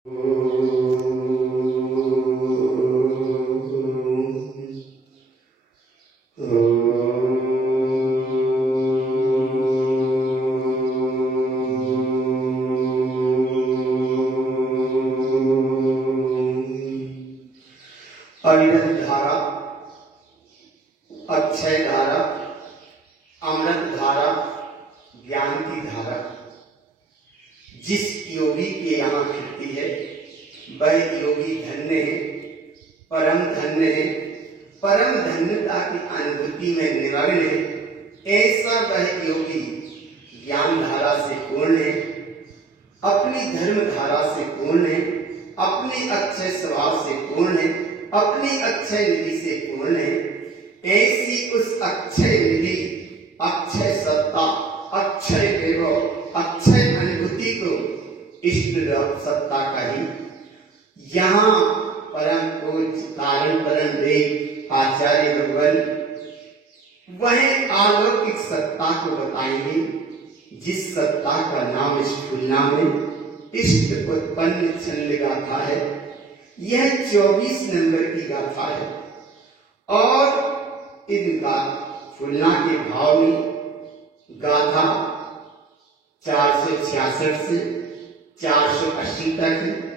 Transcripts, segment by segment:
अविरत धारा, अक्षय धारा, अमृत धारा, ज्ञान की धारा जिस योगी के यहाँ फिरती है वह योगी धन्य है, परम धन्य है, परम धन्यता की अनुभूति में निमग्न है। ऐसा वह योगी ज्ञान धारा से पूर्ण है, अपनी धर्म धारा से पूर्ण है, अपने अक्षय स्वभाव से पूर्ण है, अपनी अक्षय निधि से पूर्ण है। ऐसी उस अक्षय निधि, अक्षय सत्ता, अक्षय वैभव, अक्षय अनुभूति को इष्ट सत्ता कही। यहाँ परम पूज्य कारण परम देव आचार्य भगवान वह अलौकिक सत्ता को बताएंगे जिस सत्ता का नाम इस फुलना में इष्ट उत्पन्न छंद गाथा है। यह 24 नंबर की गाथा है और इनका फुलना के भाव में गाथा 466 से 480 तक है।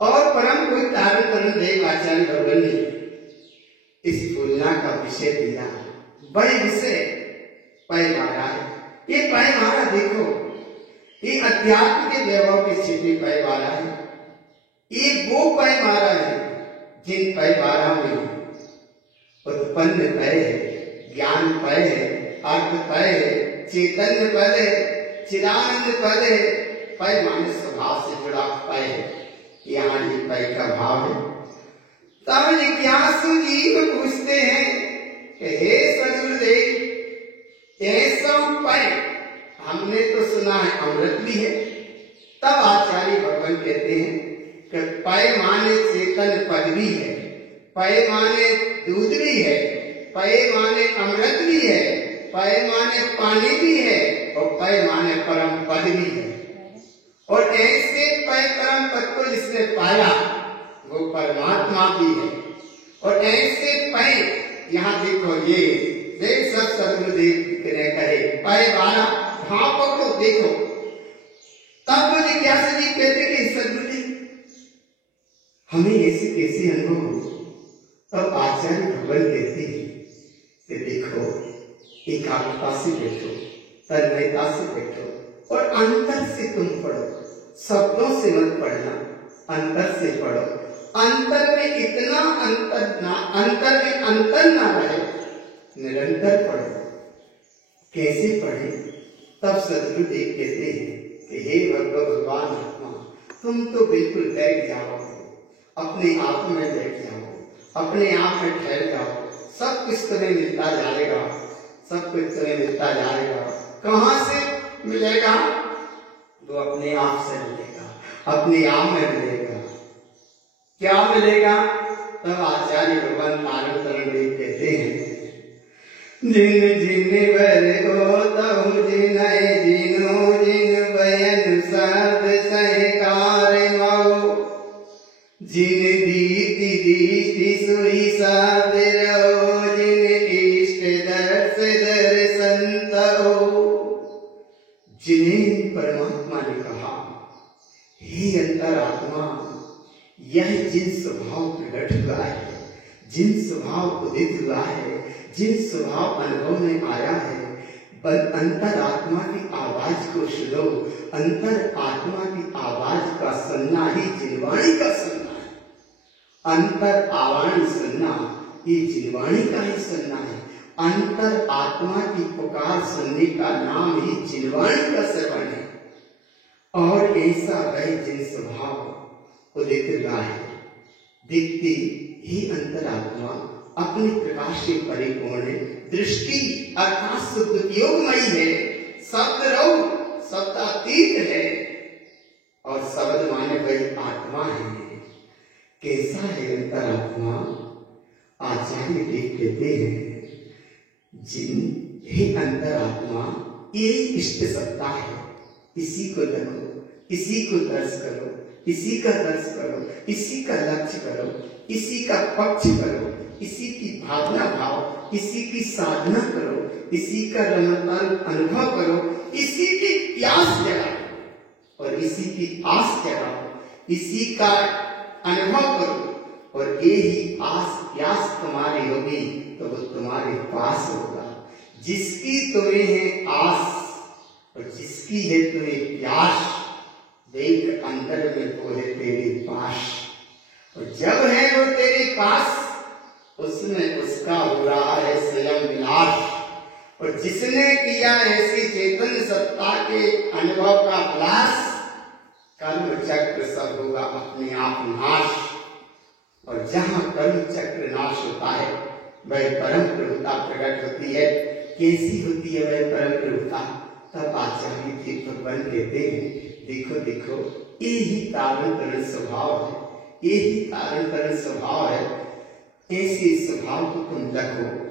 और परम कोई कारण परम देव आचार्य भगवान ने इस फुलना का विषय दिया, वह विषय पैमारा है। ये पैमारा देखो, ये अध्यात्म के वैभव के छिपे पैमारा है। ये वो पैमारा है जिन पैमारा में उत्पन्न पय है, ज्ञान पय है, अर्थ पय है, चैतन्य पद है, चिदानंद पद है, पय माने स्वभाव से जुड़ा पय है। यहाँ ये पय का भाव है। तब जिज्ञासु जीव पूछते हैं कि हे सदगुरुदेव, ऐसा पय हमने तो सुना है अमृत भी है। तब आचार्य भगवान कहते हैं कि पय माने चेतन पद भी है, पय माने दूध भी है, पय माने अमृत भी है, पय माने पानी भी है और पय माने परम पद भी है। और ऐसे पय परम पद को जिसने पाया वो परमात्मा भी है। और ऐसे पय यहाँ देखो, ये देख सब सदगुरुदेव ने कहे पय वाला भाव पकड़ो, देखो। तब वो जिज्ञासा जी कहते कि सदगुरुदेव हमें ऐसे कैसे अनुभव हो? तब आचार्य भगवान कहते हैं कि देखो, एकाग्रता से बैठो, तन्मयता से बैठो और अंतर से तुम पढ़ो, शब्दों से मत पढ़ना, अंतर से पढ़ो। अंतर में इतना अंतर में अंतर ना रहे, निरंतर पढ़ो। कैसे पढ़े? तब सदगुरुदेव कहते हैं कि हे भगवान आत्मा, तुम तो बिल्कुल बैठ जाओ, अपने आप में बैठ जाओ, अपने आप में ठहर जाओ, सब कुछ तुम्हें मिलता जाएगा, सब कुछ तुम्हें मिलता जाएगा। कहाँ से मिलेगा? वो अपने आप से मिलेगा, अपने आप में मिलेगा। क्या मिलेगा? तब आचार्य भगवान कारण तरण देव कहते हैं जिन जिन बर हो तहु जिनय जिनो जिन बयन शब्द सहकार मऊ जिन दीति दीति सुई शब्द रहो जिन इष्ट दर्श दर्शन तहो। जिन्हें परमात्मा ने कहा, हे अंतरात्मा, यह जिन स्वभाव प्रकट हुआ है, जिन स्वभाव उदित हुआ है, जिन स्वभाव अनुभव में आया है, अंतरात्मा की आवाज को सुनो। अंतर आत्मा की आवाज का सुनना ही जिनवाणी का सुनना है। अंतर आवाणी सुनना ये जिनवाणी का ही सुनना है। अंतर आत्मा की पुकार सुनने का नाम ही जिनवाणी का श्रवण है। और ऐसा वह जिन स्वभाव उदित हुआ है, दिखती ही अंतरात्मा अपने प्रकाश से परिपूर्ण है। दृष्टि अर्थात शुद्ध योगमयी है, शब्द रऊ शब्दातीत है और शब्द माने वही आत्मा है। कैसा है अंतरात्मा? आचार्य देव कहते हैं जिन हे अंतरात्मा, ये इष्ट सत्ता है, इसी को देखो, इसी को दर्श करो, इसी का दर्श करो, इसी का लक्ष्य करो, इसी का पक्ष करो, इसी की भावना भाव, इसी की साधना करो, इसी का रमणदान अनुभव करो, इसी की प्यास जगाओ और इसी की आस जगाओ, इसी का अनुभव करो। और यही आस प्यास तुम्हारी होगी तो वो तुम्हारे पास होगा। जिसकी तुम्हें है आस और जिसकी है तुम्हें प्यास, देख अंदर में वो है तेरे पास। और जब है वो तेरे पास, उसमें उसका हो रहा है स्वयं विलास। और जिसने किया ऐसी चेतन सत्ता के अनुभव का विलास, कर्म चक्र सब होगा अपने आप नाश। और जहां कर्म चक्र नाश होता है वह परम प्रभुता प्रकट होती है। कैसी होती है वह परम प्रभुता? तब आचार्य जी भगवान कहते हैं, देखो देखो यही कारण कारण स्वभाव है, यही कारण कारण स्वभाव है। ऐसे स्वभाव को तुम रखो।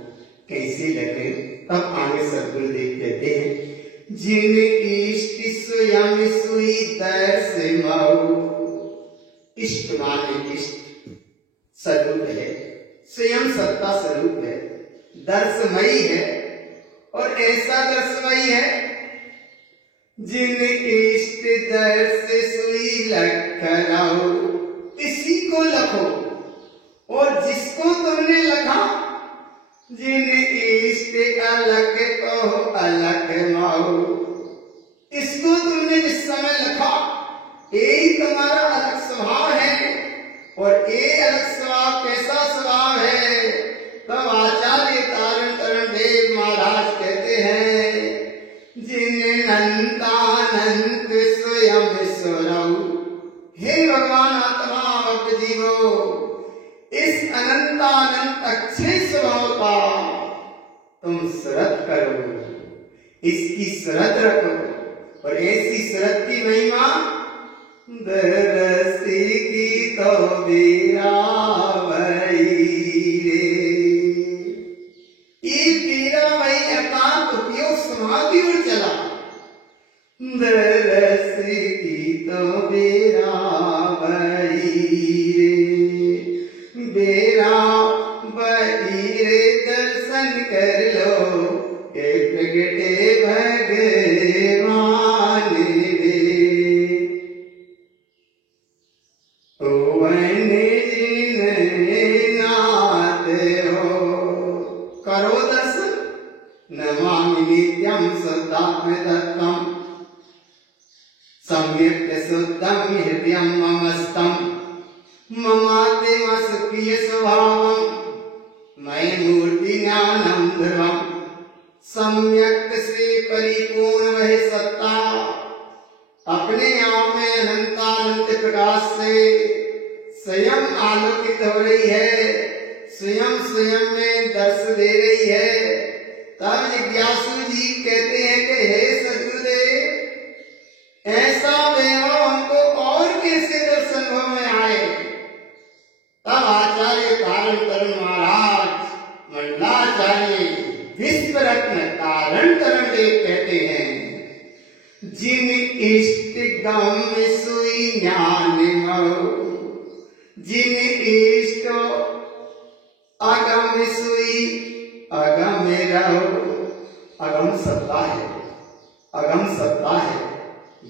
कैसे रखे? तब आगे सद्गुरुदेव कहते हैं, जिन इष्ट स्वयं सुई दर्श मऊ। इष्ट माने इष्ट स्वरूप है, स्वयं सत्ता स्वरूप है, दर्शमयी है। और ऐसा दर्शमयी है जिन इष्ट दर्श सुई लखराओ। इसी को लखो और जिसको तुमने लखा, जिन इष्ट अलग को अलग माओ। इसको तुमने जिस समय लखा, यही तुम्हारा अलग स्वभाव है। और ये अलग स्वभाव कैसा स्वभाव है? तब आचार्य तारण तरण देव महाराज कहते हैं, जिन अनंतानंत स्वयं स्वरऊ। हे भगवान आत्मा भक्त जीवो, इस अनंतानंत अक्षय स्वभाव का तुम सुरत करो, इसकी सुरत रखो। और ऐसी सुरत की महिमा दरसी की तो बीरा भई रे। ये बीरा भई एकांत उपयोग समाधि और चला। दरसी की तो बीरा भई रे, बेरा भई रे दर्शन कर लो, के प्रगटे भगवान रे। करो दर्शन, नमामि नित्यं शुद्धात्मतत्त्वं, सम्यक् शुद्धं हृदयं ममस्तं। ममात्मा सुखीय स्वभावं, मयि मूर्ति ज्ञानं ध्रुवं। सम्यक से परिपूर्ण वह सत्ता, अपने आप में अनंतानंत प्रकाश से स्वयं आलोकित हो रही है, स्वयं स्वयं में दर्श दे रही है। तब जिज्ञासु जी कहते हैं कि हे सद्गुरुदेव, ऐसा वैभव हमको और कैसे दर्शन भव में आए? तब आचार्य तारण तरण महाराज मंडलाचार्य विश्व रत्न तारण तरण देव कहते हैं, जिन इष्ट गम सुई ज्ञान मऊ। जिन इष्ट अगम सुई अगम रहो। अगम सत्ता है, अगम सत्ता है,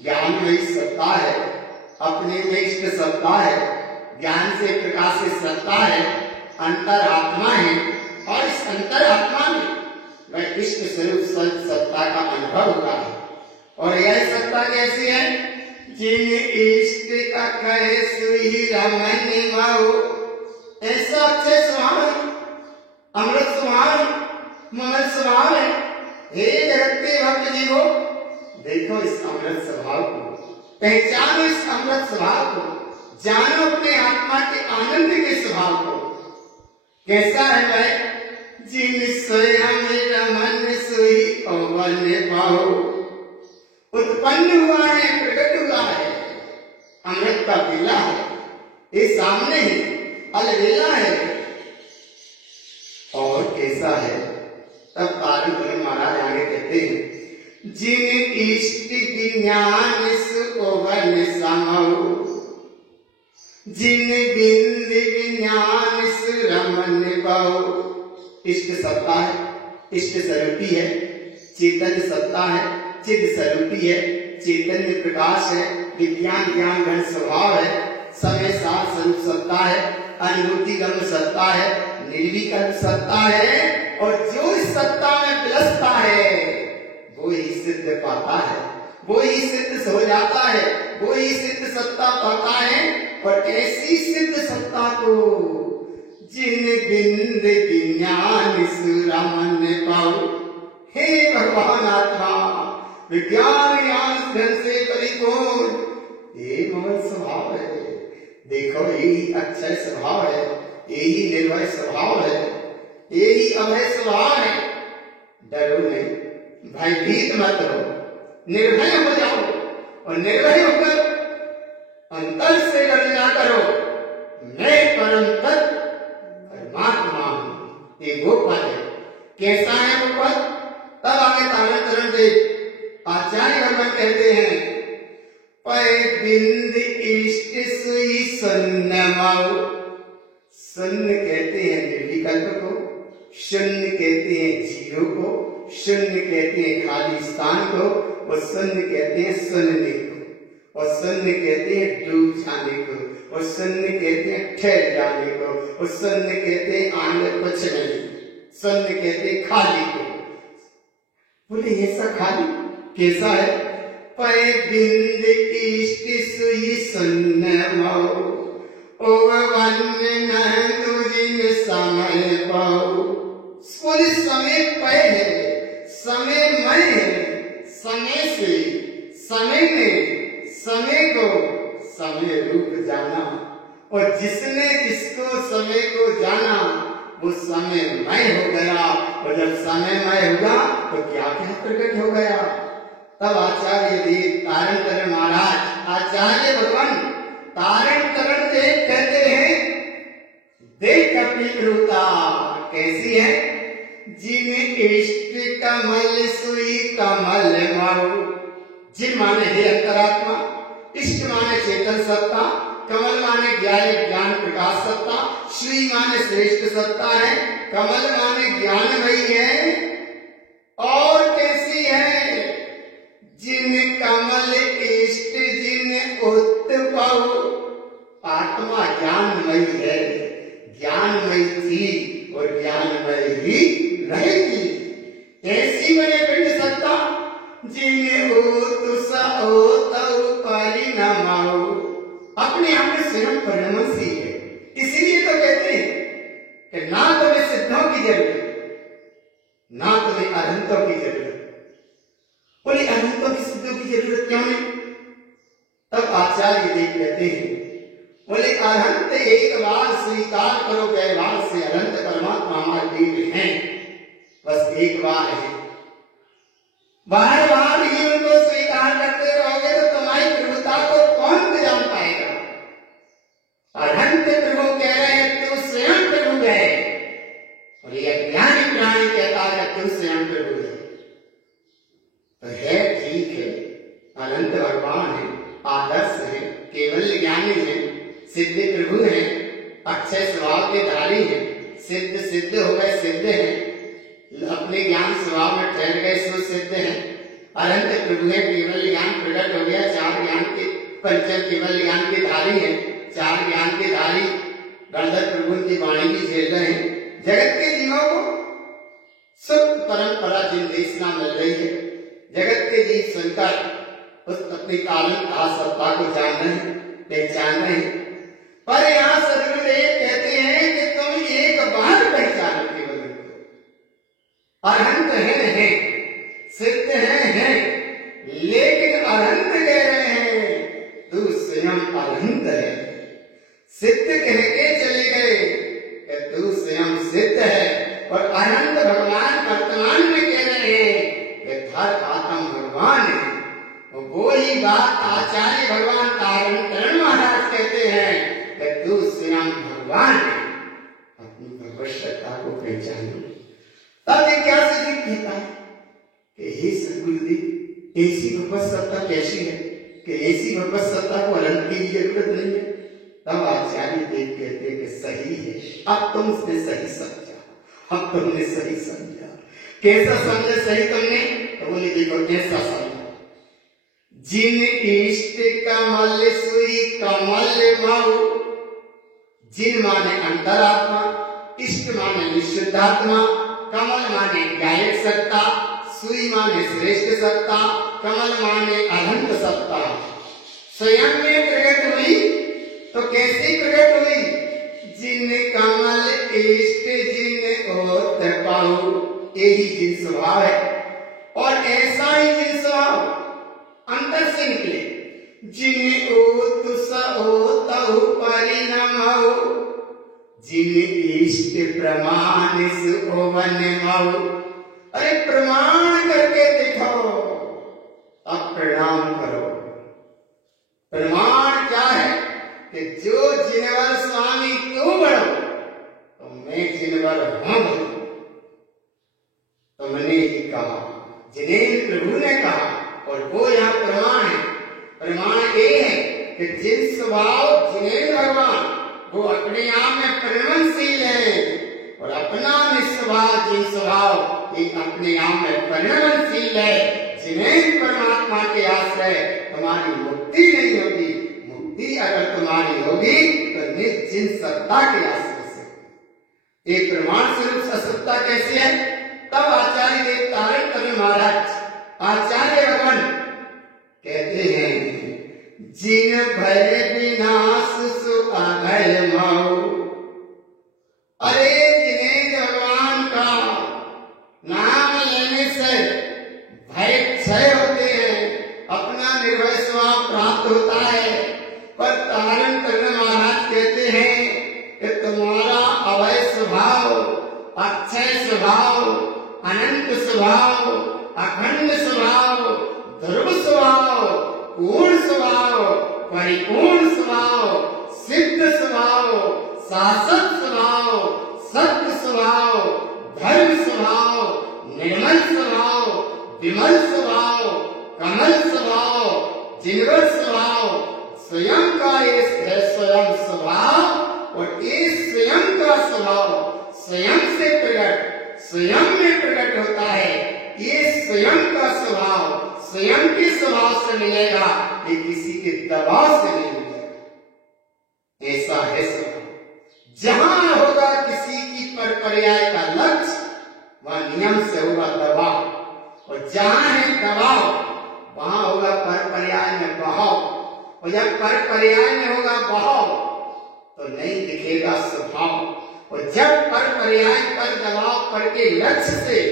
ज्ञान में सत्ता है, अपने में इष्ट सत्ता है, ज्ञान से प्रकाशित सत्ता है, अंतर आत्मा है। और इस अंतर आत्मा में वह इष्ट स्वरूप सत्ता का अनुभव होता है। और यह सत्ता कैसी है? जिन इष्ट अक्षय सुई रमन मऊ। ऐसा अक्षय स्वभाव है, अमृत स्वभाव है, मनन स्वभाव है। हे जगत के भक्त जीवो, देखो इस अमृत स्वभाव को, पहचानो इस अमृत स्वभाव को, जानो अपने आत्मा के आनंद के स्वभाव को। कैसा है वह? जिन स्वयं रमन सुई अवन पाओ। उत्पन्न हुआ है, प्रकट हुआ है, अमृत का बेला है, ये सामने है, अलबेला है। और कैसा है? तब तारण महाराज आगे कहते हैं, जिन इष्ट ज्ञान सुवन समऊ। जिन बिंद विज्ञान सुरमन बहु। इष्ट सत्ता है, इष्ट स्वरूपी है, चेतन सत्ता है, चिद स्वरूपी है, चैतन्य प्रकाश है, विज्ञान ज्ञान घन स्वभाव है, समय सार स्वरूप सत्ता है, अनुभूति गम सत्ता है, निर्विकल्प सत्ता है, और जो इस सत्ता में विलसता है वो ही सिद्ध पाता है, वो ही सिद्ध हो जाता है, वो ही सिद्ध सत्ता पाता है। और ऐसी सिद्ध सत्ता को जिन बिंद विज्ञान सुरमन पाऊ। हे भगवान आत्मा विज्ञान ज्ञान धन से परिपूर्ण ये मोहन स्वभाव है। देखो यही अक्षय स्वभाव है, यही निर्भय स्वभाव है, यही अभय स्वभाव है। डरो नहीं, भयभीत मत हो, निर्भय हो जाओ और निर्भय होकर अंतर से गर्जना करो, मैं परम तत्व परमात्मा हूं। ये वो पद है। कैसा है वो पद? तब आगे तारण तरण दे आचार्य भगवान कहते हैं पै बिंद इष्ट सुई सन्न माऊ। शून्य कहते हैं निर्विकल्प को, शून्य कहते हैं जीरो को, शून्य कहते हैं खाली स्थान को, और शून्य कहते हैं सुनने को, और शून्य कहते हैं डूब जाने को, और शून्य कहते हैं ठहर जाने को, और शून्य कहते हैं आगे कुछ नहीं, शून्य कहते हैं खाली को। बोले ऐसा खाली कैसा है? पै बिंद इष्ट सुई शून्य मऊ समय पाओ। समय पै है, समय मय है, समय से समय ने समय को समय रूप जाना, और जिसने जिसको समय को जाना वो समय मय हो गया। और जब समय मय हुआ तो क्या क्या प्रकट हो गया? तब आचार्य देव तारण तरण महाराज आचार्य भगवान तारण तरण देव कहते हैं देख अपनी प्रभुता कैसी है? जिन इष्ट कमल सुई कमल माऊ। जिन माने हे अंतरात्मा, इष्ट माने चेतन सत्ता, कमल माने ज्ञान प्रकाश सत्ता, श्री माने श्रेष्ठ सत्ता है, कमल माने ज्ञानमयी है। और कैसी है? जिन कमल इष्ट जिन उत्पव। आत्मा ज्ञानमयी है, ज्ञानमयी थी और ज्ञानमयी ही रहेगी। ऐसी बने पिंड सत्ता जिन परिणाम अपने आप में स्वयं परिणमशील है। इसलिए तो कहते हैं कि ना तुम्हें सिद्धों की जरूरत, ना तुम्हें अनंतों की जरूरत। बोले अनंतों की सिद्धों की जरूरत क्यों नहीं? तब आचार्य देव कहते हैं बोले अनंत एक बार स्वीकार करो, कई बार से अनंत परमात्मा हमारे देव हैं, बस एक बार है। बार बार ही उनको स्वीकार करते रहोगे तो तुम्हारी प्रभुता को कौन जान पाएगा? अनंत प्रभु कह रहे हैं तू स्वयं प्रभु है, और ये अज्ञानी प्राणी कहता है तू स्वयं प्रभु है। तो है ठीक है, अनंत भगवान है, आदर्श है, केवल ज्ञानी है, सिद्ध प्रभु है, अक्षय स्वभाव के धारी है, सिद्ध हो गए सिद्ध है, अपने ज्ञान स्वभाव में ठहर गए सो सिद्ध है। अनंत प्रभु है, केवल ज्ञान प्रकट हो गया, चार ज्ञान के पंचम केवल ज्ञान के धारी है, चार ज्ञान के धारी गणधर प्रभु की वाणी भी झेल रहे हैं। जगत के जीवों को शुद्ध परंपरा जिन देशना मिल रही है, जगत के जीव सुनकर उस अपनी कालीन का सत्ता को जान रहे हैं, पहचान रहे हैं। पर यहाँ सदगुरुदेव कहते हैं कि तुम एक बार पहचानो केवल उनको। अनंत है, सिद्ध है, लेकिन अनंत कह रहे हैं तू स्वयं अनंत है। सिद्ध कह के चले गए कि तू स्वयं सिद्ध है, और अनंत भगवान वर्तमान में कह रहे हैं कि धर आत्म भगवान है। वो ही बात आचार्य भगवान तारण तरण महाराज कहते हैं कि तू स्वयं भगवान है। अपनी भगवत को पहचानो। तब ये क्या सिद्ध कहता है कि हे सद्गुरुदेव ऐसी भगवत सत्ता कैसी है कि ऐसी भगवत सत्ता को अनंत की जरूरत नहीं है, तब आचार्य देव कहते कि सही है, अब तुमने सही समझा, अब तुमने सही समझा। कैसा समझा सही तुमने? तो बोले देखो कैसा समझा, जिन इष्ट कमल सुई कमल माऊ, जिन माने अंतरात्मा, इष्ट माने निशुद्धात्मा, कमल माने गायक सत्ता, सुई माने श्रेष्ठ सत्ता, कमल माने अनंत सत्ता, स्वयं में प्रकट हुई। तो कैसे प्रकट हुई? जिन कमल इष्ट जिन ओत पाऊ, यही जिन स्वभाव है और ऐसा ही जिन स्वभाव अंतर से निकले। जिन ओत सओतहु परिणमऊ, जिन इष्ट प्रमाण सुओवन मऊ। अरे प्रमाण करके दिखाओ, अब प्रणाम करो। प्रमाण क्या है कि जो जिनवर स्वामी तू बनो, तो मैं जिनवर हूं बनो। तुमने ही कहा, जिनेन्द्र प्रभु ने कहा, और वो यहाँ प्रमाण है। प्रमाण ये है कि जिन स्वभाव जिनेन्द्र भगवान वो अपने आप में परिणमशील है, और अपना निस्वभाव जिन स्वभाव ये अपने आप में परिणमशील है, जिनेन्द्र परमात्मा के आश्रय तुम्हारी मुक्ति नहीं होगी। मुक्ति अगर तुम्हारी होगी तो निश्चिन सत्ता के आश्रय से। एक प्रमाण स्वरूप सत्ता कैसी है? तब आचार्य देव तारण कवि महाराज आचार्य भगवान कहते हैं, जिन भय विनाश सु अभय माऊ। अरे जिनेन्द्र भगवान का नाम लेने से भय क्षय होते हैं, अपना निर्भय स्वभाव प्राप्त होता है। पर तारण कवि महाराज कहते हैं कि तुम्हारा अभय स्वभाव, अक्षय स्वभाव, अनंत स्वभाव, अखंड स्वभाव, ध्रुव स्वभाव, पूर्ण स्वभाव, परिपूर्ण स्वभाव, सिद्ध स्वभाव, शासक स्वभाव, सत्य स्वभाव, धर्म स्वभाव, निर्मल स्वभाव, विमल स्वभाव, कमल स्वभाव, जिनवर स्वभाव, स्वयं का ये स्वयं स्वभाव, और ये स्वयं का स्वभाव स्वयं से प्रकट, स्वयं में प्रकट होता है। ये स्वयं का स्वभाव स्वयं के स्वभाव से मिलेगा, ये किसी के दबाव से नहीं मिलेगा। ऐसा है स्वभाव। जहां होगा किसी की पर पर्याय का लक्ष्य, वह नियम से होगा दबाव, और जहां है दबाव वहां होगा पर पर्याय में बहाव, और जब पर पर्याय में होगा बहाव तो नहीं दिखेगा स्वभाव। और जब पर पर्याय पर दबाव पर के लक्ष्य से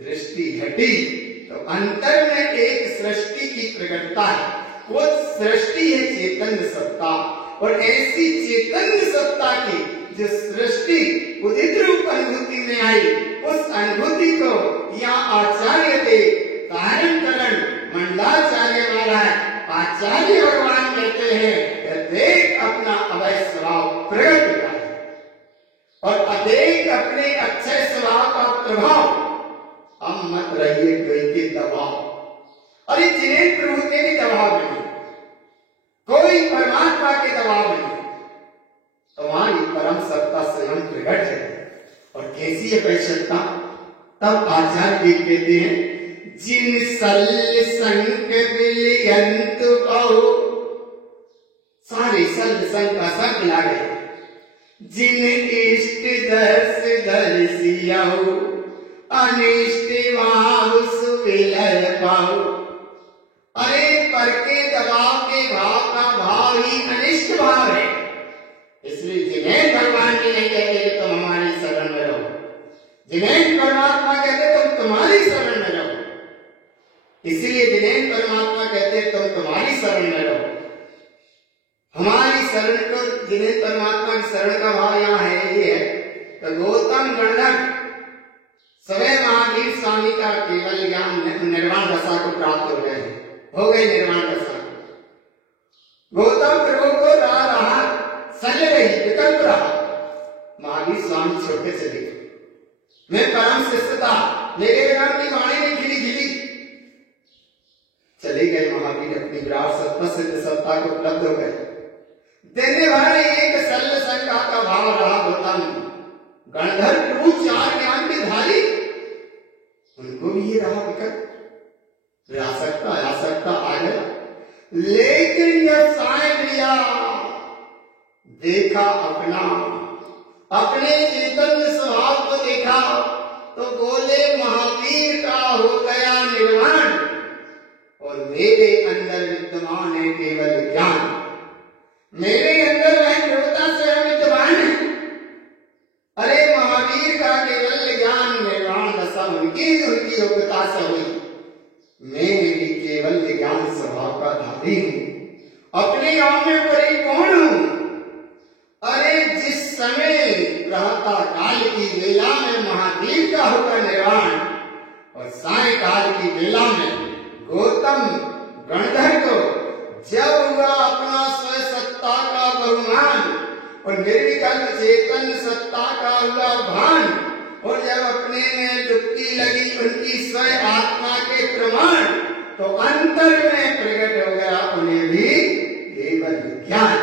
दृष्टि हटी तो अंतर में एक सृष्टि की प्रकटता है। वो सृष्टि है चैतन्य सत्ता, और ऐसी चैतन्य सत्ता की जो सृष्टि उदित रूप अनुभूति में आई, उस अनुभूति को यहाँ आचार्य देव तारण करण मंडलाचार्य महाराज आचार्य भगवान कहते हैं, देख अपना अभय स्वभाव प्रकट हुआ है, और अदेख अपने अक्षय स्वभाव का प्रभाव। अब मत रहिए कोई के दबाव। अरे जिनेन्द्र प्रभु के भी दबाव नहीं, कोई परमात्मा के दबाव नहीं, तुम्हारी परम सत्ता स्वयं प्रकट है। और कैसी है वह सत्ता? तब आचार्य देव कहते हैं, जिन सल संक विलियंत बहु, सारे सल संक का संक लागे, जिन इष्ट दर्श दर्शियाहु, अनिष्ट भाव सुविलय पाऊ। अरे पर के दबाव के भाव का भाव ही अनिष्ट भाव है, इसलिए जिनेन्द्र भगवान जी नहीं कहते तुम हमारी शरण में रहो, जिनेन्द्र परमात्मा कहते तुम तुम्हारी शरण में रहो, इसलिए जिनेन्द्र परमात्मा कहते तुम तुम्हारी शरण में रहो। हमारी शरण को जिनेन्द्र परमात्मा की शरण का भाव यहाँ है ये है, तो गौतम गणधर सवै महावीर स्वामी का केवल ज्ञान निर्वाण दशा को प्राप्त हो गए, हो गए निर्वाण दशा। गौतम प्रभु को रहा सज रही विकल्प रहा, महावीर स्वामी छोटे से देखे, मैं परम शिष्य था, मेरे बिना की वाणी में खिली खिली चले गए। महावीर अपनी विराट सत्ता सिद्ध सत्ता को उपलब्ध हो गए। देने वाले एक सरल शंका का भाव रहा गौतम। गणधर प्रभु 4 ज्ञान के धारी, उनको भी ये रहा विकट, रासकता आ गया। लेकिन जब साय लिया, देखा अपने चैतन्य स्वभाव को देखा, तो बोले महावीर का हो गया निर्वाण, और मेरे अंदर विद्यमान है केवल ज्ञान। मेरे अंदर वह देवता स्वयं विद्यमान है। अरे महावीर का केवल ज्ञान निर्वाण दशा उनकी योग्यता से हुई। मैं भी केवल ज्ञान स्वभाव का धारी हूं, अपने आप में परिपूर्ण हूं। अरे जिस समय प्रातः काल की वेला में महावीर का होगा निर्वाण, और सायकाल की वेला में गौतम गणधर को जब हुआ अपना स्व सत्ता का बहुमान, और निर्विकल्प चेतन सत्ता का हुआ भान, और जब अपने में डुबकी लगी उनकी स्व आत्मा के प्रमाण, तो अंतर में प्रकट हो गया उन्हें भी केवल ज्ञान।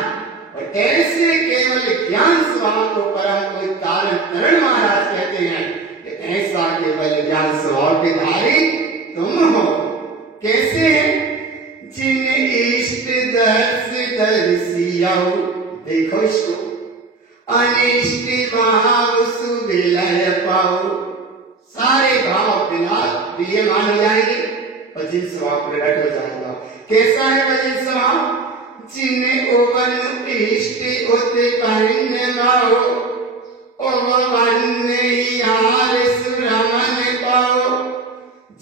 और ऐसे केवल ज्ञान स्वभाव को परम कोई कारण तरण महाराज कहते हैं कि ऐसा केवल ज्ञान स्वभाव के धारी तुम हो। कैसे है? जिन इष्ट दर्श दर्शियाओ, देखो इसको, अनिष्ट भाव सुविलय पाओ। सारे भाव बिना दिए मान हो जाएंगे और जिन स्वभाव प्रकट हो जाएगा। कैसा है वह जिन स्वभाव? जिन ओवन इष्ट होते कहने माओ, ओवन यार सुरमन पाओ।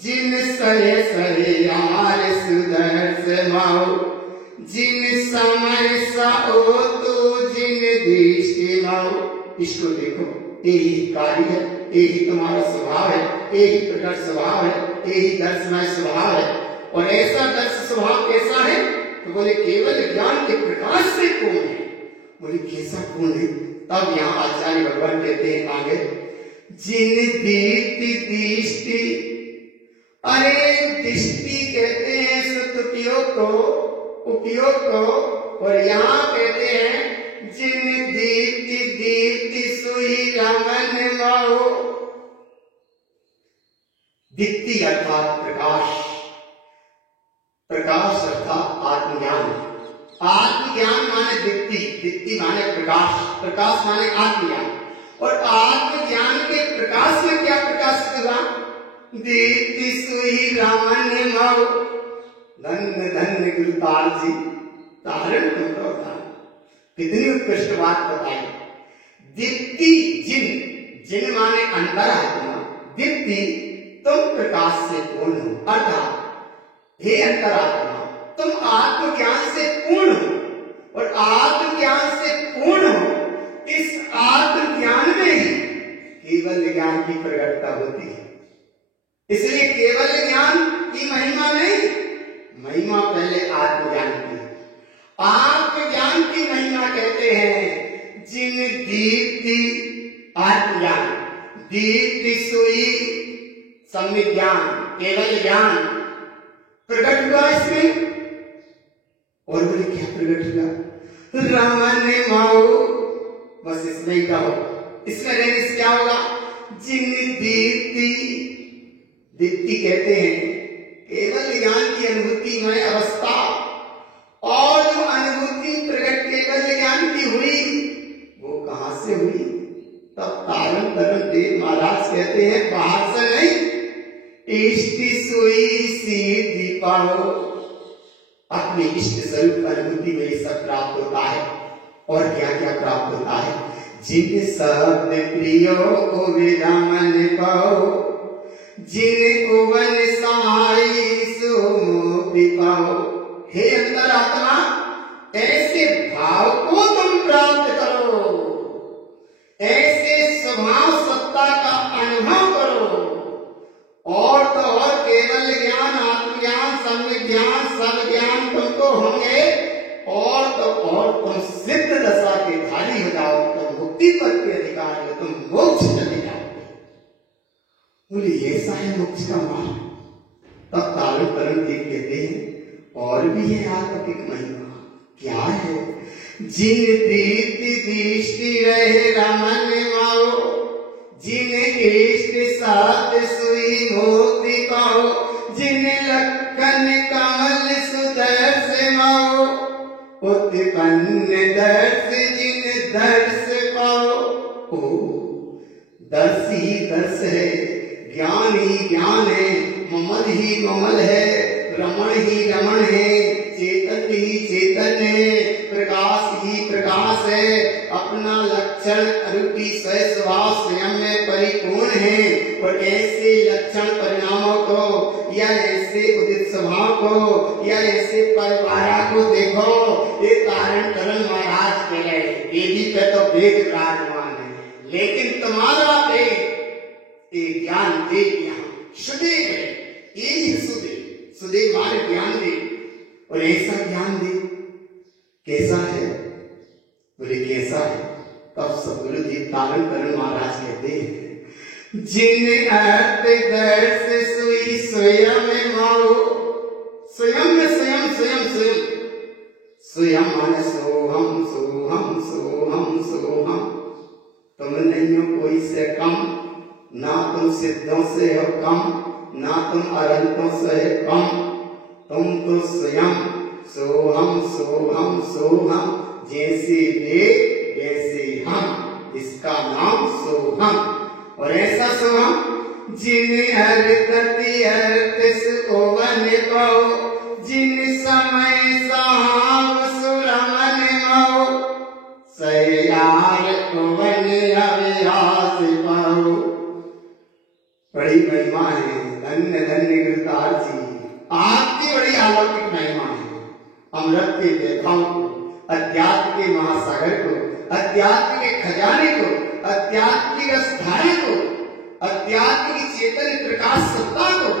जिन सहे सहे यार सुदर्श माओ, जिन समय साओ तो जिन दृष्टि माओ। इसको देखो, यही कार्य है, यही तुम्हारा स्वभाव है, यही प्रकट स्वभाव है, यही दर्शमय स्वभाव है। और ऐसा दर्श स्वभाव कैसा है? तो बोले केवल ज्ञान के प्रकाश से कौन है? बोले कैसा कौन है? तब यहाँ आचार्य भगवान कहते हैं आगे, जिन दीप्ति दृष्टि, अरे दृष्टि कहते हैं शुद्ध उपयोग को, और यहाँ कहते हैं जिन दीप्ति दीप्ति सुई रमन माओ। दीप्ति अर्थात प्रकाश, प्रकाश अर्थात आत्मज्ञान। आत्मज्ञान माने दीप्ति, दीप्ति माने प्रकाश, प्रकाश माने आत्मज्ञान। और आत्मज्ञान के प्रकाश में क्या प्रकाशित हुआ? दीप्ति सुई रमन माओ। धन्य धन्य गुरुपाल जी, तारण करो। कितनी उत्कृष्ट बात बताई। दीप्ति जिन माने अंतर आत्मा, दीप्ति तुम प्रकाश से पूर्ण हो। अर्थात हे अंतरात्मा, तुम आत्मज्ञान से पूर्ण हो, और आत्मज्ञान से पूर्ण हो। इस आत्मज्ञान में ही केवल ज्ञान की प्रकटता होती है। इसलिए केवल ज्ञान की महिमा नहीं, महिमा पहले आत्मज्ञान की। आत्मज्ञान की महिमा कहते हैं जिन दीप्ति आत्मज्ञान, दीप्ति सुई सम्यक ज्ञान, केवल ज्ञान प्रकट हुआ इसमें। और बोले क्या प्रकट हुआ? रमन माओ, बस इसमें ही कहो, इसमें रहने से क्या होगा? जिन दीप्ति, दीप्ति कहते हैं केवल ज्ञान की अनुभूति में अवस्था, और जो अनुभूति प्रकट केवल ज्ञान की हुई वो कहां से हुई? तब तारण तरण देव महाराज कहते हैं बाहर से नहीं, इष्ट सुई सीधी पाओ। अपने इष्ट स्वरूप अनुभूति में ये सब प्राप्त होता है। और क्या क्या प्राप्त होता है? जिन शब्द प्रियो को विरमन पाओ, जिन उवन सहाई सो मोक्ति पाओ। हे अंतरात्मा, ऐसे भाव को तुम प्राप्त करो, ऐसे स्वभाव सत्ता का अनुभव करो। और तो और केवल ज्ञान, आत्मज्ञान, सम्यक ज्ञान, सब ज्ञान तुमको होंगे। और तो और तुम सिद्ध दशा के धारी हो जाओ, तुम मुक्ति पद के अधिकारी हो, तुम मोक्ष चले जाओगे। बोले ऐसा है मोक्ष का मार्ग। तब तारण तरण देव कहते हैं और भी है अलौकिक महिमा। क्या है? जिन प्रीति दृष्टि रहे रमन माओ, जिन इष्ट साथ सुई मोती पाओ, जिन लखन कमल सुदर्श माओ, उत्पन्न दर्श जिन दर्श पाओ। ओ दर्श ही दर्श है, ज्ञान ही ज्ञान है, ममल ही ममल है, रमण ही रमण है, चेतन ही चेतन है, प्रकाश ही प्रकाश है, अपना लक्षण रूपी स्वभाव स्वयं में परिपूर्ण है। और ऐसे लक्षण परिणामों को या ऐसे उदित स्वभाव को या ऐसे परवारा को देखो, ये कारण करण महाराज कह रहे हैं, वेदी पे तो वेद विराजमान है, लेकिन तुम्हारा वेद ये ज्ञान देव यहाँ सुदेव है, ये सुदेव, सुदेव माने ज्ञान दे। और ऐसा ज्ञान दे कैसा है, बोले कैसा है, तब सदगुरु जी तारण करण महाराज कहते हैं, जिन अर्थ दर्श सुई स्वयं माओ, स्वयं में स्वयं स्वयं स्वयं, स्वयं माने सोहम सोहम सोहम सोहम, तुम नहीं हो कोई से कम, ना तुम सिद्धों से हो कम, ना तुम अनंतों से कम, तुम तो स्वयं सोहम सोहम सोहम, जैसे वे वैसे हम, इसका नाम सोहम। और ऐसा सोहम जिन हरतति हरत सुवन पाओ, जिन समय साहब सुरमन माओ, सयार कुवन अविहास पाओ। बड़ी महिमा है, धन्य धन्य गिरधार जी, आपकी बड़ी अलौकिक महिमा है। अमृत के व्यथाओं को, अध्यात्म के महासागर को, अध्यात्म के खजाने को, अध्यात्म की रसधारे को, अध्यात्म की चेतन प्रकाश सत्ता को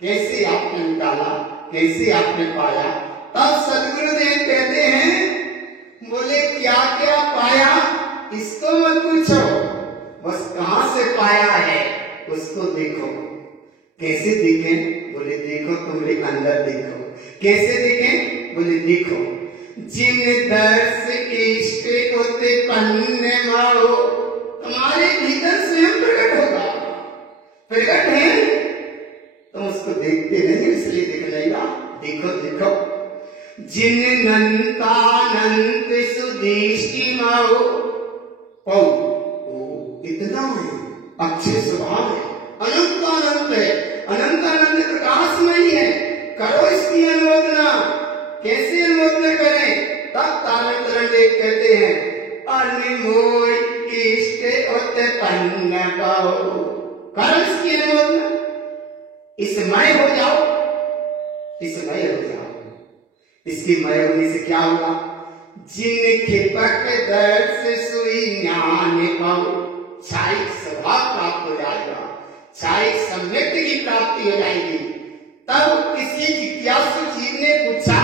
कैसे आपने निकाला, कैसे आपने पाया। तब सदगुरुदेव कहते हैं, बोले क्या क्या पाया इसको मत पूछो, बस कहां से पाया है उसको देखो। कैसे देखें, बोले देखो तुम्हारे अंदर देखो। कैसे देखें, बोले देखो, जिन दर्श इष्ट उत्पन्न माओ, तुम्हारे भीतर स्वयं प्रकट होगा, प्रकट है, तुम उसको देखते नहीं इसलिए दिख जाएगा। देखो देखो, जिन नंतानंत सुदृष्टि माओ, ओ इतना है, अच्छे स्वभाव है, अनंत आनंद है, अनंत आनंद प्रकाशमयी है, करो इसकी अनुमोदना। कैसे अनुमोदना करें, तब तारण करण देव कहते हैं, अनिमोय इष्ट उत्पन्न पाओ, करो इसकी अनुमोदना, इसमय हो जाओ, इसमय हो जाओ। इसकी मय होने से क्या होगा, जिन खिपक दर्श सुई ज्ञान पाओ, क्षायिक स्वभाव प्राप्त हो जाएगा, क्षायिक सम्यक की प्राप्ति हो जाएगी। तब किसी जिज्ञासु जीव ने पूछा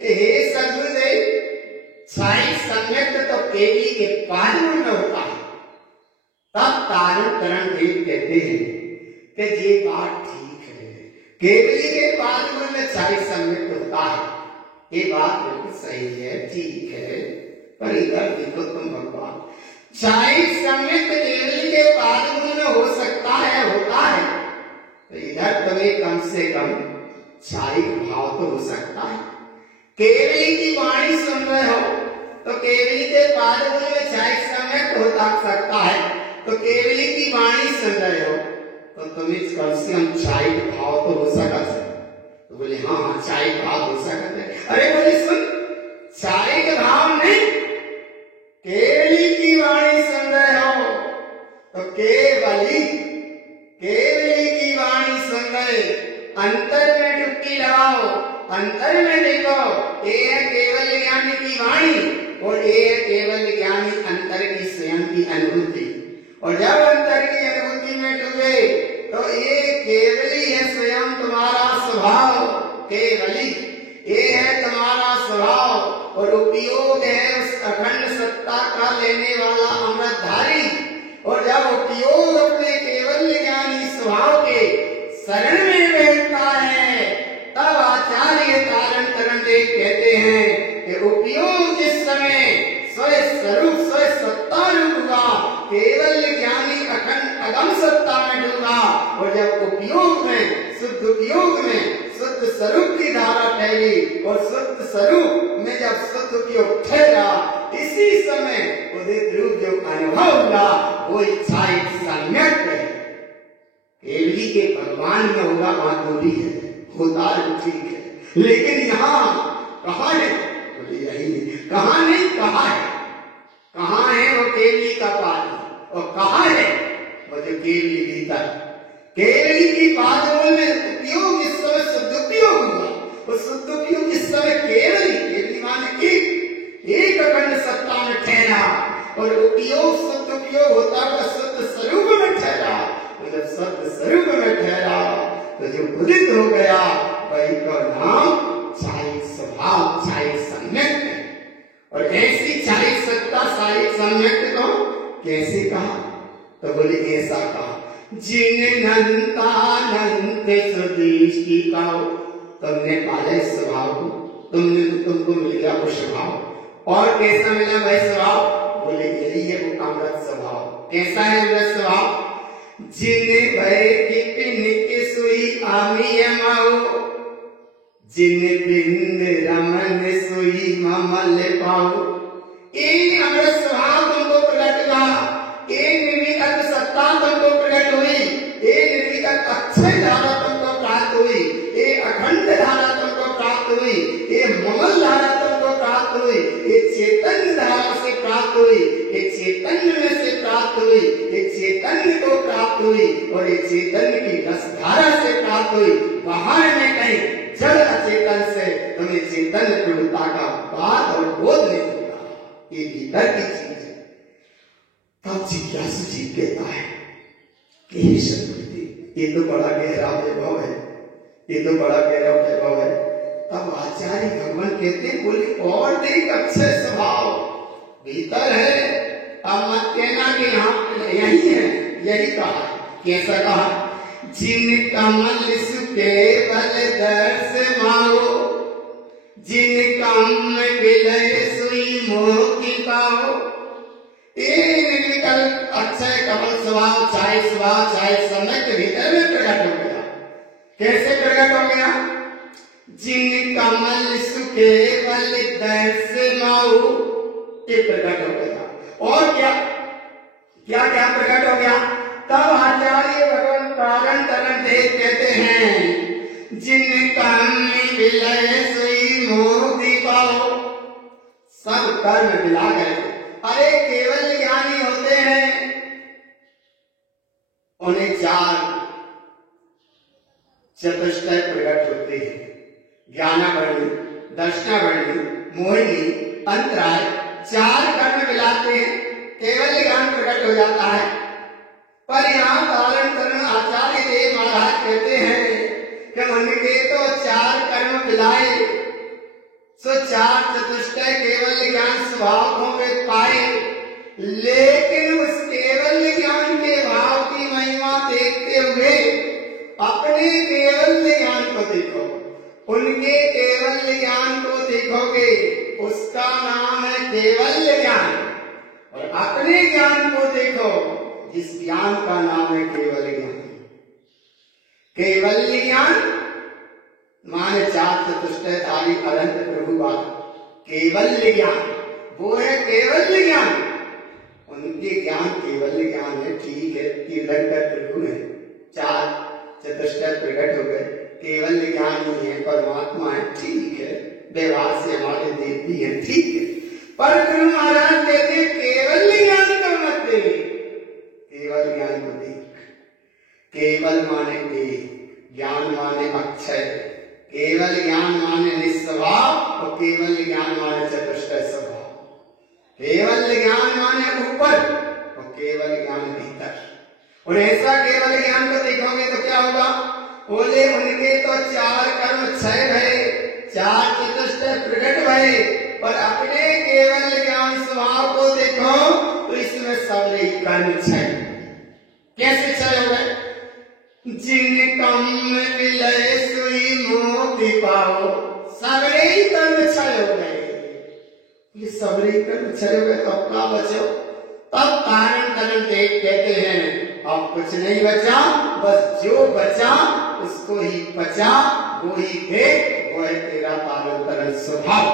कि हे सदगुरुदेव, क्षायिक सम्यक तो केवली के बाद में होता है। तब तारण करण देव कहते हैं कि ये बात ठीक है, केवली के बाद में क्षायिक सम्यक होता है, ये बात बिल्कुल सही है, ठीक है, पर इधर देखो तुम भगवान, क्षायिक सम्यक केवली के बाद में हो सकता है, होता है, तो इधर तुम्हें कम से कम क्षायिक भाव तो हो सकता है। केवली की वाणी सुन रहे हो तो केवली के बाद में क्षायिक सम्यक हो सकता है, तो केवली की वाणी सुन रहे हो तो तुम्हें कम से कम क्षायिक भाव तो हो सकता है। तो बोले हाँ क्षायिक भाव हो सकता है। अरे बोले सुन, क्षायिक भाव नहीं, केवली की वाणी सुन रहे हो तो केवली की वाणी सुन रहे, अंतर में डुबकी लगाओ, अंतर में देखो, ये है केवल ज्ञानी की वाणी और ये है केवल ज्ञानी अंतर की स्वयं की अनुभूति। और जब अंतर की अनुभूति में डूबे तो ये केवली है स्वयं तुम्हारा स्वभाव, केवली ये है तुम्हारा स्वभाव और उपयोग है उस अखंड सत्ता का लेने वाला अमृतधारी। और जब उपयोग अपने केवल ज्ञानी स्वभाव के शरण में बैठता है, तब आचार्य तारण करण देव कहते हैं कि उपयोग की धारा ठहरी और शुद्ध स्वरूप में जब शुद्ध उपयोग ठहरा, इसी समय उदित रूप जो अनुभव हुआ वो इच्छाई सम्यक है। केवली के भगवान में होगा माधुरी है, होता ठीक है, लेकिन यहाँ कहाँ है? बोले यही है। कहाँ नहीं, कहाँ है? कहाँ है वो केवली का पाद और कहाँ है वो जो केवली भीतर? केवली की पादों में उपयोग इस समय शुद्ध उपयोग हुआ, उस शुद्ध उपयोग इस समय केवली माने एक अखंड सत्ता में ठहरा और उपयोग शुद्ध उपयोग होता हुआ शुद्ध स्वरूप में ठहरा। जब शुद्ध स्वरूप में ठहरा तो जो उदित हो गया वही का नाम चाहे स्वभाव चाहे सम्यक है। और ऐसी चाहे सत्ता चाहे सम्यक को कैसे कहा? तो बोले ऐसा कहा, जिन अनंतानंत सदृष्टि पाओ। तुमने पाया इस स्वभाव को, तुमको मिल गया वो स्वभाव। और कैसा मिला वह स्वभाव? बोले यही है वो अमृत स्वभाव। कैसा है अमृत स्वभाव? जिन भय की पिन सुई आमी माओ, जिन बिंद रमन सुई ममल पाओ। एक अमृत स्वभाव तुमको प्रकट हुआ, एक निर्विकल्प सत्ता तुमको प्रकट हुई, एक निर्विकल्प अक्षय धारा तुमको प्राप्त हुई, एक अखंड धारा तुमको प्राप्त हुई, एक ममल धारा तुमको प्राप्त हुई, एक चैतन्य धारा से प्राप्त हुई, एक चैतन्य में से प्राप्त हुई, एक चैतन्य को प्राप्त हुई और एक चैतन्य की रसधारा से प्राप्त हुई। बाहर में कहीं जड़ अचेतन से तुम्हें चैतन्य प्रभुता का बात और बोध नहीं होता, ये भीतर की चीज है। तब जिज्ञासु जीव कहता है कि हे शंकर, ये तो बड़ा गहरा वैभव है, ये तो बड़ा गहरा वैभव है। तब आचार्य भगवान कहते हैं, बोले और देख अक्षय स्वभाव भीतर है। अब मत कहना कि यहाँ यही है, यही कहा। कैसा कहा? जिन कमल सुके बल दर्श माओ, जिन कम विलय सुई मोह पाओ। निर्विकल्प अक्षय कमल स्वभाव चाहे समय के भीतर में प्रकट हो गया। कैसे प्रकट हो गया? जिन कमल सुके बल दर्श माओ, ये प्रकट हो गया। और क्या क्या क्या प्रकट हो गया? तब आचार्य भगवान कारण तरण देव कहते हैं, जिन कर्म विलय सुई मोह पाओ। सब कर्म मिला गए। अरे केवल ज्ञानी होते हैं, उन्हें चार चतुष्टय प्रकट होते हैं। ज्ञानावरणी, दर्शनावरणी, मोहिनी, अंतराय, चार कर्म मिलाते हैं, केवल ज्ञान प्रकट हो जाता है। पर यहाँ कारण तरण आचार्य देव महाराज कहते हैं कि उनके तो चार कर्म मिलाए, सो चार चतुष्टय केवल ज्ञान स्वभाव में पाए, लेकिन उस केवल ज्ञान के भाव की महिमा देखते हुए अपने केवल ज्ञान को देखो, उनके केवल ज्ञान को देखोगे, उसका नाम है केवल ज्ञान। और अपने ज्ञान को देखो, जिस ज्ञान का नाम है केवल ज्ञान। केवल ज्ञान माने चार चतुष्टयधारी अनंत प्रभु बात। केवल ज्ञान वो है केवल ज्ञान। उनके ज्ञान केवल ज्ञान है, ठीक है, तीर्थंकर प्रभु है, चार चतुष्टय प्रकट हो गए, केवल ज्ञान नहीं है, परमात्मा है, ठीक है, व्यवहार से हमारे देवी है, ठीक है। पर गुरु महाराज कहते केवल ज्ञान को मत दे, केवल ज्ञान को दे। केवल माने के ज्ञान माने अक्षय, केवल ज्ञान माने निस्वभाव और केवल ज्ञान माने चतुष्टय स्वभाव। केवल ज्ञान माने ऊपर और केवल ज्ञान भीतर। और ऐसा केवल ज्ञान को देखोगे तो क्या होगा? बोले उनके तो चार कर्म क्षय भये, चार चतुष्टय प्रकट भये, पर अपने केवल ज्ञान स्वभाव को देखो तो इसमें सब कर्म क्षय। कैसे क्षय हो गए? जिन कम विलय सुई मोति पाओ, सबरे ही कर्म क्षय हो गए। ये सबरे ही कर्म क्षय हो गए तो अपना बचो। तब कारण तरण देव कहते हैं अब कुछ नहीं बचा, बस जो बचा उसको ही बचा, वो ही देख वो है तेरा तारण तरण स्वभाव।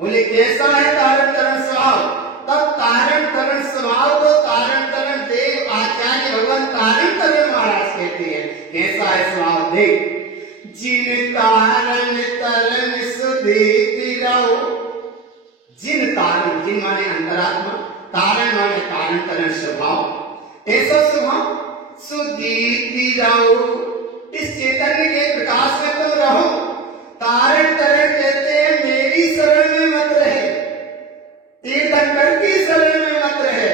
बोले कैसा है तारण तरण स्वभाव? तब तारण तरण स्वभाव को तारण तरण देव आचार्य भगवान तारण तरण महाराज कहते हैं। कैसा है स्वभाव देख। जिन तारण तरण सुधीति रहो, जिन तारण, जिन माने अंतरात्मा, तारण माने तारण तरण स्वभाव। ऐसा स्वभाव सुधीति रहो, इस चैतन्य के प्रकाश में तुम रहो। तारण तरण कहते हैं मेरी शरण में मत रहे, तीर्थंकर की शरण में मत रहे,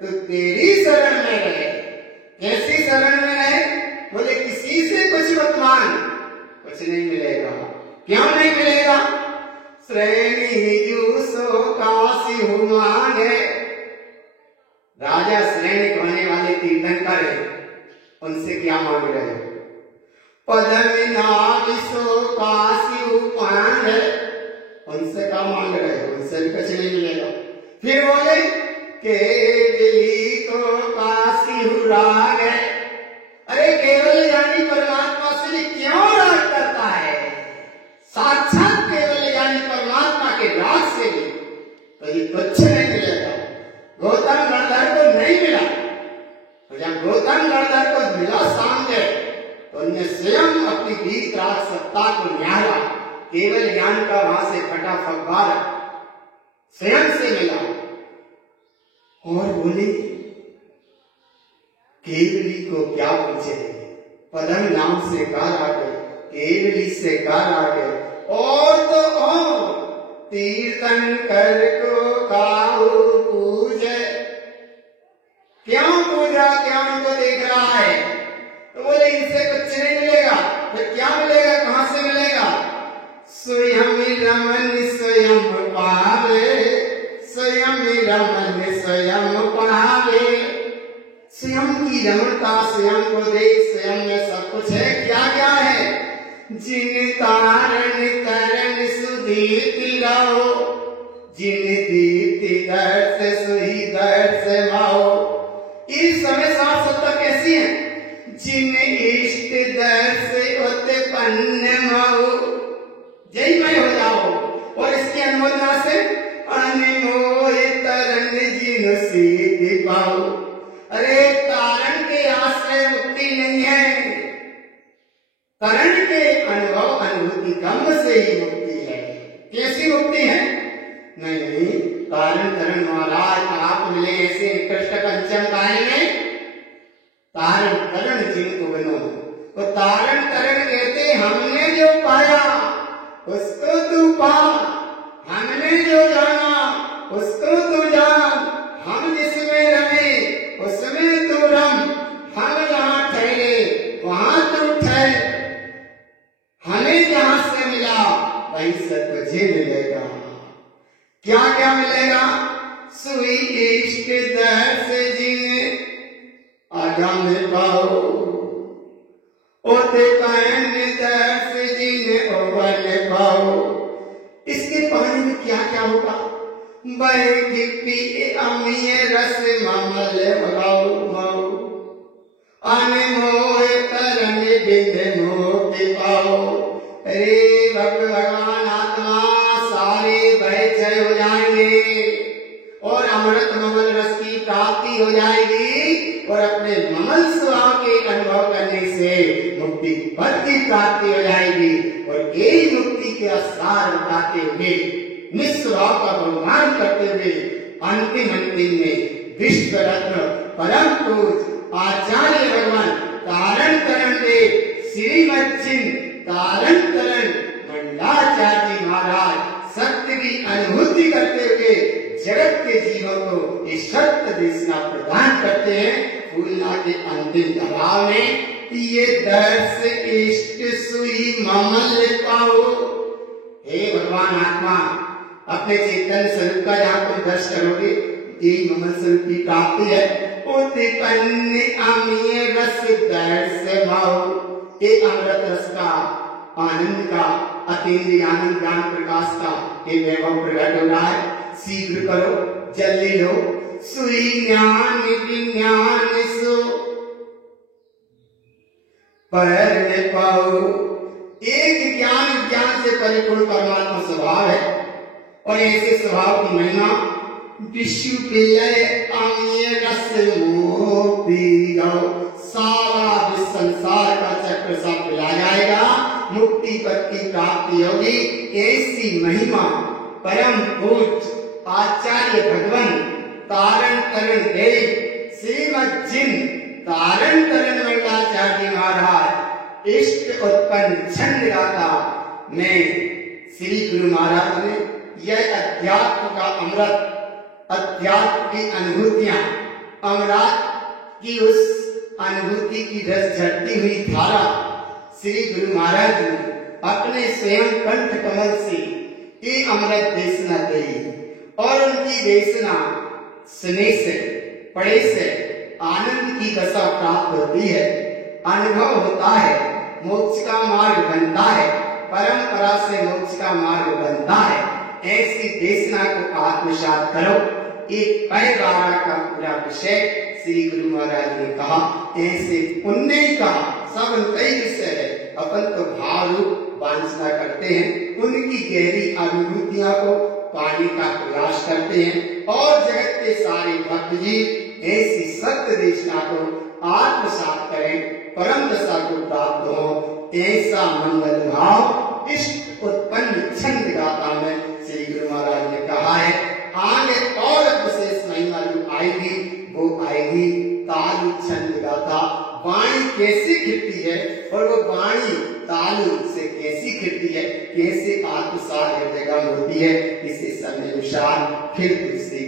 तो तेरी शरण में रहे। कैसी शरण में रहे? बोले किसी से कुछ मत मांग, कुछ नहीं मिलेगा। क्यों नहीं मिलेगा? श्रेणी जूसो काशी हुमान है, राजा श्रेणी होने वाले तीर्थंकर है, उनसे क्या मांग रहे हो? पद्मनाभिसो काशी उपान है, उनसे क्या मांग रहे हो? उनसे भी कुछ नहीं मिलेगा। फिर बोले केवली को काशी राग है, अरे केवल यानी परमात्मा से क्यों राग करता है? साक्षात केवल यानी परमात्मा के राग से भी कभी कुछ नहीं मिलेगा। गौतम गणधर को नहीं मिला, तो जब गौतम गणधर को मिला सामने, तो उन्हें स्वयं अपनी बीत रात सत्ता को न्यारा, केवल ज्ञान का वहां से फटा फव्वारा स्वयं से मिला और बोले केवली को क्या पूछे, पदम नाम से कार आ गए, केवली से कार आ गए, और तो और तीर्थंकर को काहू पूजे। क्यों पूजा? क्या उनको देख रहा है? तो बोले इनसे कुछ नहीं मिलेगा। फिर क्या मिलेगा? कहां से मिलेगा? स्वयं रमन स्वयं पावे, स्वयं रमन स्वयं पावे। स्वयं की रमणता स्वयं को देख, स्वयं में सब कुछ है। क्या क्या है? जिन तारण तरण सुधीति रहो, जिन दीप्ति दर्श सुही दर्श भाओ। इस समय साफ सत्ता कैसी है? जिन इष्ट दर्श उत्पन्न माओ, जय मैं हो जाओ। और इसकी अनुमोदना से अनमोह तरण जिन सीधि पाओ। अरे तारण के आश्रय मुक्ति नहीं है, तरण के अनुभव अनुभूति गम से ही मुक्ति है। कैसी मुक्ति है? नहीं, तारण तरण महाराज आप मिले ऐसे कृष्ण पंचम काल में, तारण तरण जिनको बनो। तो तारण तरण कहते हमने जो पाया उसको तू पा, हमने जो जाना उसको तू जान, हम जिसमें रमे उसमें तू रम, हम जहां ठहरे वहां तू ठहर, हमें जहां से मिला वहीं से तुझे मिलेगा। क्या क्या मिलेगा? सुई इष्ट दर्श जिने आजाम पाओ, ओते पैन दर्श जिने ओवल पाओ। इसके पानी में क्या क्या होगा? बैठिपी अमीय रस ममल भगाओ माओ, अनमोह तरन बिंद मोति पाओ। अरे भगवान आत्मा सारे भय क्षय हो जाएंगे और अमृत ममल रस की प्राप्ति हो जाएगी, और अपने ममल स्वभाव के अनुभव करने से मुक्ति पद की प्राप्ति हो जाएगी। और यही मुक्ति के आसार बताते हुए, निस्वभाव का बहुमान करते हुए, अंतिम में विश्व रत्न परम पूज आचार्य भगवान तारण तरण देव श्रीमद चिन्ह तारण तरण मंडलाचार्य महाराज सत्य की अनुभूति करते हुए जगत के जीवों को इस सत्य दिशा प्रदान करते हैं। फूलना के अंतिम दबाव में ये दर्श इष्ट सुई ममल पाओ। हे भगवान आत्मा, अपने चैतन्य स्वरूप का जहाँ तुम दर्श करोगे, यही ममल स्वरूप की प्राप्ति है। उत्पन्न अमीय रस दर्श भाव, ये अमृत रस का, आनंद का, अतीन्द्रिय आनंद ज्ञान प्रकाश का ये वैभव प्रकट हो रहा है। शीघ्र करो, जल्दी लो। सुई ज्ञान विज्ञान सो पर पाओ। एक ज्ञान ज्ञान से परिपूर्ण परमात्मा स्वभाव है और ऐसे स्वभाव की महिमा विश्व पिल्लय सारा विश्व संसार का चक्र सा पिला जाएगा, मुक्ति पद की प्राप्ति होगी। ऐसी महिमा परम पूज्य आचार्य भगवान तारण तरण देव श्रीमद जिन तारण तरण मंगलाचार्य महाराज इष्ट उत्पन्न छंद गाता में श्री गुरु महाराज ने यह अध्यात्म का अमृत, अध्यात्म की अनुभूतियां, अमृत की उस अनुभूति की रस झरती हुई धारा श्री गुरु महाराज ने अपने स्वयं कंठ कमल से ये अमृत देशना दी और उनकी देशना सुने से पढ़े से आनंद की दशा प्राप्त होती है, अनुभव होता है, मोक्ष का मार्ग बनता है, परंपरा से मोक्ष का मार्ग बनता है। ऐसी देशना को आत्मसात करो। एक 12 का पूरा विषय श्री गुरु महाराज ने कहा, ऐसे उनने कहा, सब कई विषय है, अपन तो भाव रूप वांछना करते हैं, उनकी गहरी अनुभूतियों को पाने का प्रयास करते हैं और जगत के सारे भक्त जी ऐसी सत्य देशना को आत्मसात करें, परम दशा को प्राप्त हो। ऐसा मंगल भाव इष्ट उत्पन्न छंद गाथा में श्री गुरु महाराज ने कहा है। आगे और विशेष महिमा जो आएगी वो आएगी तालु छंद गाथा। वाणी कैसी खिलती है और वो वाणी तालु से कैसी खिलती है, कैसे आत्मसात हर जगह होती है, इसे समय अनुसार फिर दूसरी